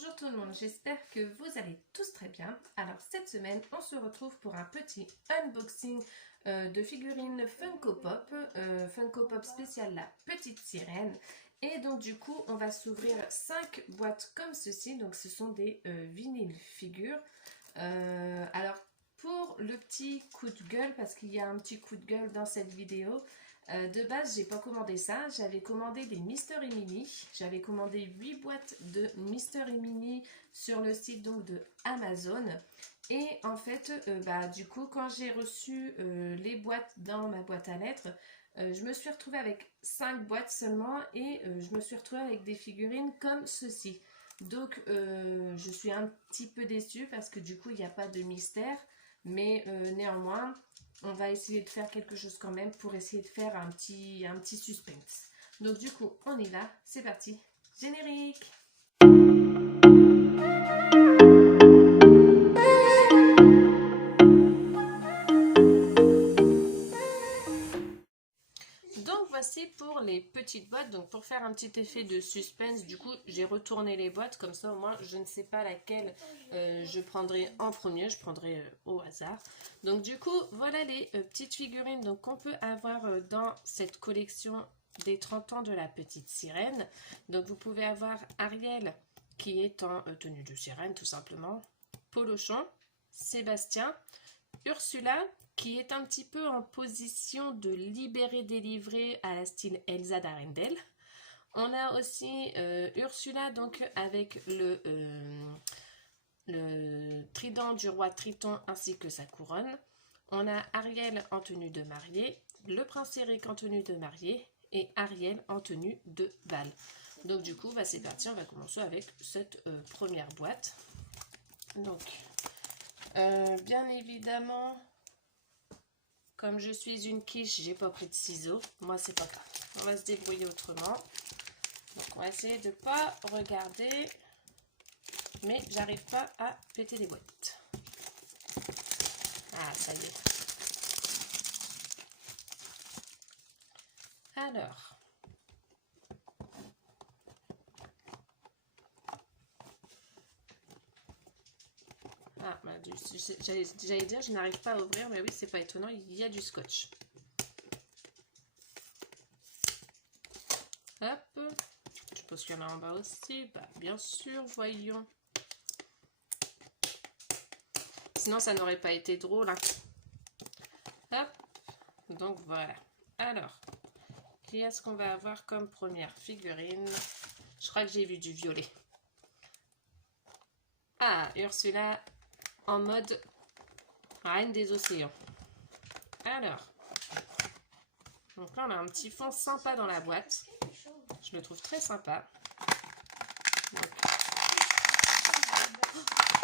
Bonjour tout le monde, j'espère que vous allez tous très bien. Alors cette semaine, on se retrouve pour un petit unboxing de figurines Funko Pop spécial la petite sirène. Et donc du coup, on va s'ouvrir 5 boîtes comme ceci. Donc ce sont des vinyles figures. Alors pour le petit coup de gueule, parce qu'il y a un petit coup de gueule dans cette vidéo, de base, j'ai pas commandé ça. J'avais commandé des Mystery Mini. J'avais commandé 8 boîtes de Mystery Mini sur le site donc de Amazon. Et en fait, du coup, quand j'ai reçu les boîtes dans ma boîte à lettres, je me suis retrouvée avec 5 boîtes seulement et je me suis retrouvée avec des figurines comme ceci. Donc, je suis un petit peu déçue parce que du coup, il n'y a pas de mystère. Mais néanmoins, on va essayer de faire quelque chose quand même pour essayer de faire un petit suspense. Donc du coup, on y va, c'est parti, générique! Donc voici pour les petites boîtes. Donc pour faire un petit effet de suspense, du coup j'ai retourné les boîtes, comme ça au moins je ne sais pas laquelle je prendrai en premier, je prendrai au hasard. Donc du coup voilà les petites figurines qu'on peut avoir dans cette collection des 30 ans de la petite sirène. Donc vous pouvez avoir Ariel qui est en tenue de sirène tout simplement, Polochon, Sébastien, Ursula qui est un petit peu en position de libérer-délivrer à la style Elsa d'Arendelle. On a aussi Ursula donc avec le trident du roi Triton ainsi que sa couronne. On a Ariel en tenue de mariée, le prince Eric en tenue de mariée et Ariel en tenue de bal. Donc du coup, c'est parti, on va commencer avec cette première boîte. Donc, bien évidemment, comme je suis une quiche, j'ai pas pris de ciseaux. Moi, c'est pas grave. On va se débrouiller autrement. Donc, on va essayer de pas regarder. Mais j'arrive pas à péter les boîtes. Ah, ça y est. Alors. Ah, j'allais dire, je n'arrive pas à ouvrir, mais oui, c'est pas étonnant, il y a du scotch. Hop. Je pense qu'il y en a en bas aussi. Bah, bien sûr, voyons. Sinon, ça n'aurait pas été drôle. Hein. Hop. Donc, voilà. Alors, qui est-ce qu'on va avoir comme première figurine? Je crois que j'ai vu du violet. Ah, Ursula en mode reine des océans. Alors, donc là, on a un petit fond sympa dans la boîte. Je le trouve très sympa. Donc,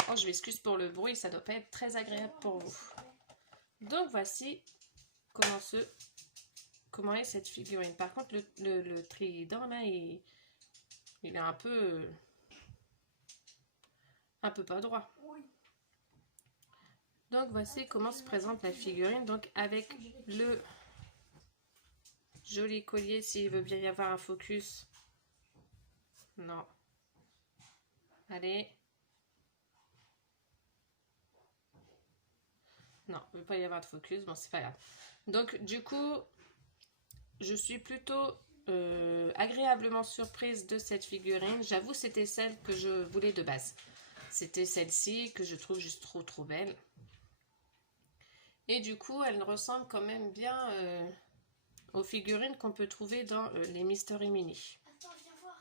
oh, je m'excuse pour le bruit, ça doit pas être très agréable pour vous. Donc voici comment est cette figurine. Par contre, le trident là, il est un peu pas droit. Donc voici comment se présente la figurine. Donc avec le joli collier, s'il veut bien y avoir un focus. Non. Allez. Non, il ne veut pas y avoir de focus. Bon, c'est pas grave. Donc, du coup, je suis plutôt agréablement surprise de cette figurine. J'avoue, c'était celle que je voulais de base. C'était celle-ci que je trouve juste trop belle. Et du coup, elle ressemble quand même bien aux figurines qu'on peut trouver dans les Mystery Mini. Attends, viens voir.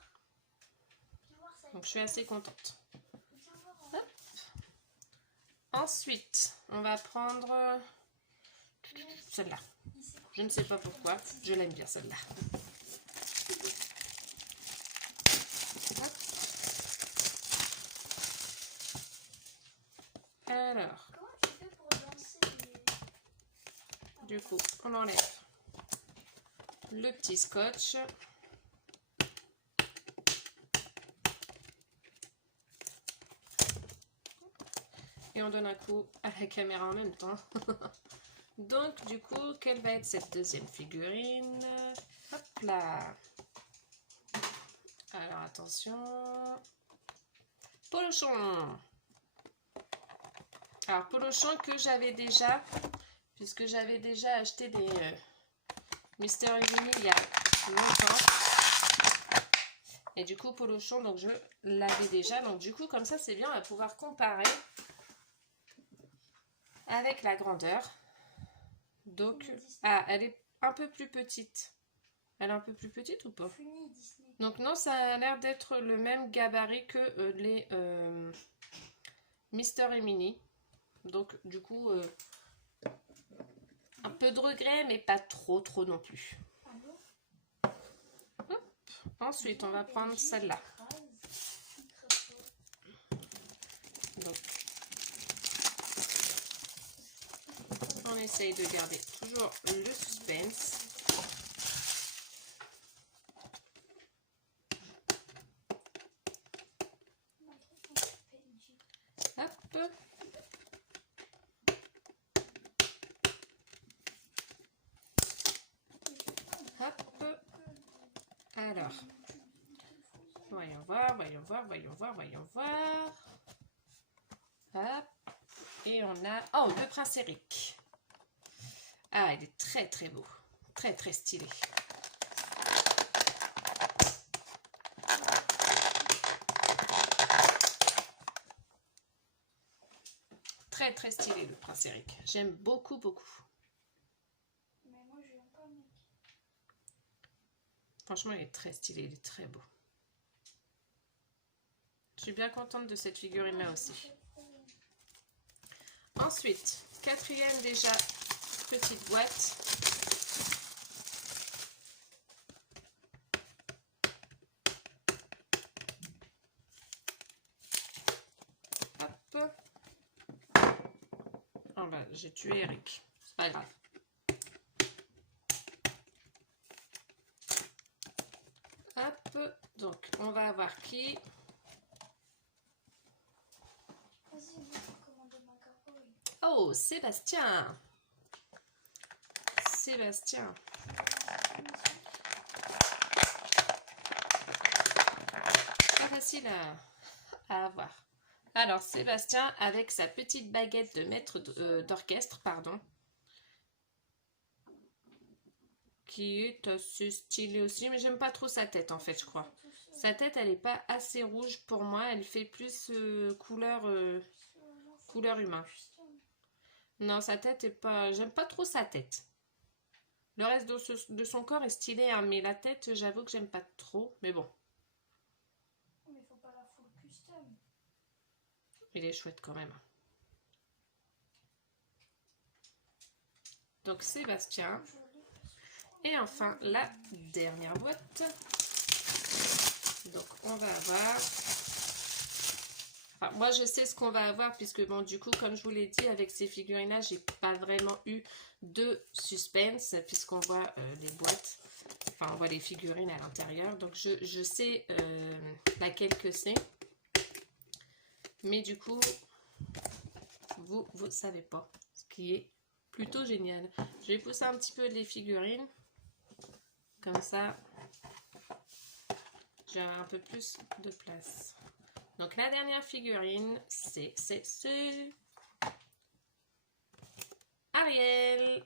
Donc, je suis assez contente. Hop. Ensuite, on va prendre celle-là. Je ne sais pas pourquoi, je l'aime bien celle-là. Alors, comment tu fais pour lancer les... Du coup, on enlève le petit scotch. Et on donne un coup à la caméra en même temps. Donc, du coup, quelle va être cette deuxième figurine? Hop là. Alors, attention. Polochon. Alors, Polochon que j'avais déjà, puisque j'avais déjà acheté des Mystery Mini il y a longtemps. Et du coup, Polochon, donc je l'avais déjà. Donc du coup, comme ça, c'est bien, on va pouvoir comparer avec la grandeur. Donc, ah, elle est un peu plus petite. Elle est un peu plus petite ou pas? Donc non, ça a l'air d'être le même gabarit que les Mystery Mini. Donc du coup, un peu de regret, mais pas trop non plus. Hop. Ensuite, on va prendre celle-là. Donc, on essaye de garder toujours le suspense. Hop. Hop. Alors, voyons voir. Hop. Et on a... Oh, le prince Eric. Ah, il est très beau. Très stylé. Très stylé le prince Eric. J'aime beaucoup. Mais moi je l'aime pas, mec. Franchement, il est très stylé, il est très beau. Je suis bien contente de cette figurine là aussi. Ensuite, quatrième déjà, petite boîte. Hop. Oh bah, j'ai tué Eric. C'est pas grave. Hop. Donc, on va avoir qui? Vas-y, moi je commande ma capote. Oh, Sébastien. Sébastien. Pas facile à avoir. Alors, Sébastien avec sa petite baguette de maître d'orchestre, pardon. Qui est assez stylée aussi, mais j'aime pas trop sa tête en fait, je crois. Sa tête, elle est pas assez rouge pour moi, elle fait plus couleur humain. Non, sa tête est pas... J'aime pas trop sa tête. Le reste de son corps est stylé, hein, mais la tête, j'avoue que j'aime pas trop, mais bon. Mais faut pas la full custom. Il est chouette quand même. Donc Sébastien. Et enfin, la dernière boîte. Donc, on va avoir... Enfin, moi, je sais ce qu'on va avoir, puisque, bon, du coup, comme je vous l'ai dit, avec ces figurines-là, j'ai pas vraiment eu de suspense, puisqu'on voit les boîtes. Enfin, on voit les figurines à l'intérieur. Donc, je sais laquelle que c'est. Mais du coup, vous savez pas. Ce qui est plutôt génial. Je vais pousser un petit peu les figurines. Comme ça, j'ai un peu plus de place. Donc la dernière figurine, c'est Ariel.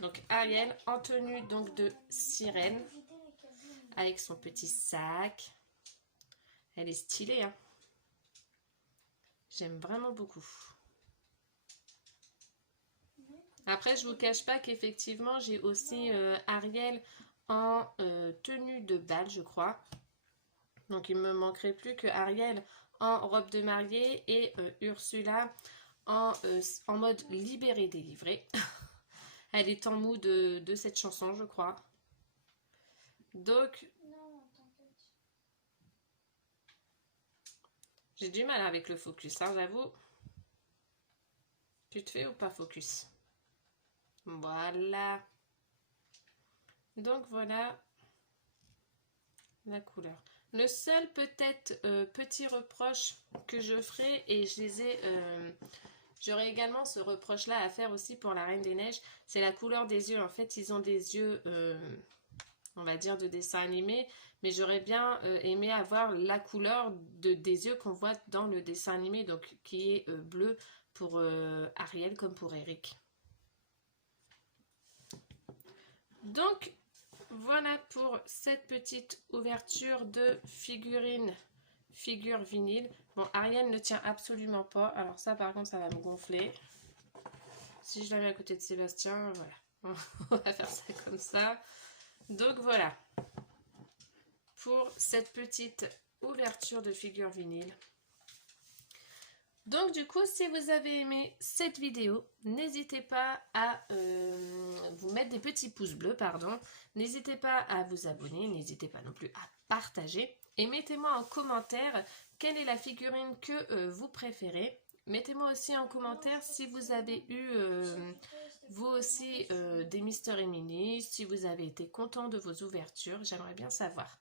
Donc Ariel en tenue donc de sirène avec son petit sac. Elle est stylée, hein. J'aime vraiment beaucoup. Après, je vous cache pas qu'effectivement, j'ai aussi Ariel en tenue de bal, je crois. Donc, il me manquerait plus que Ariel en robe de mariée et Ursula en mode libéré délivré. Elle est en mood de cette chanson, je crois. Donc, j'ai du mal avec le focus, hein, j'avoue. Tu te fais ou pas focus? Voilà. Donc voilà la couleur. Le seul peut-être petit reproche que je ferai, et je les ai... j'aurais également ce reproche-là à faire aussi pour la Reine des Neiges, c'est la couleur des yeux. En fait, ils ont des yeux on va dire, de dessin animé, mais j'aurais bien aimé avoir la couleur des yeux qu'on voit dans le dessin animé, donc qui est bleu pour Ariel comme pour Eric. Donc voilà pour cette petite ouverture de figure vinyle. Bon, Ariel ne tient absolument pas, alors ça par contre ça va me gonfler. Si je la mets à côté de Sébastien, voilà, on va faire ça comme ça. Donc voilà pour cette petite ouverture de figure vinyle. Donc du coup, si vous avez aimé cette vidéo, n'hésitez pas à vous mettre des petits pouces bleus, pardon. N'hésitez pas à vous abonner, n'hésitez pas non plus à partager. Et mettez-moi en commentaire quelle est la figurine que vous préférez. Mettez-moi aussi en commentaire si vous avez eu, vous aussi, des Mister et Minnie, si vous avez été content de vos ouvertures, j'aimerais bien savoir.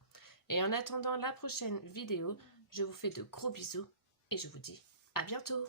Et en attendant la prochaine vidéo, je vous fais de gros bisous et je vous dis à bientôt!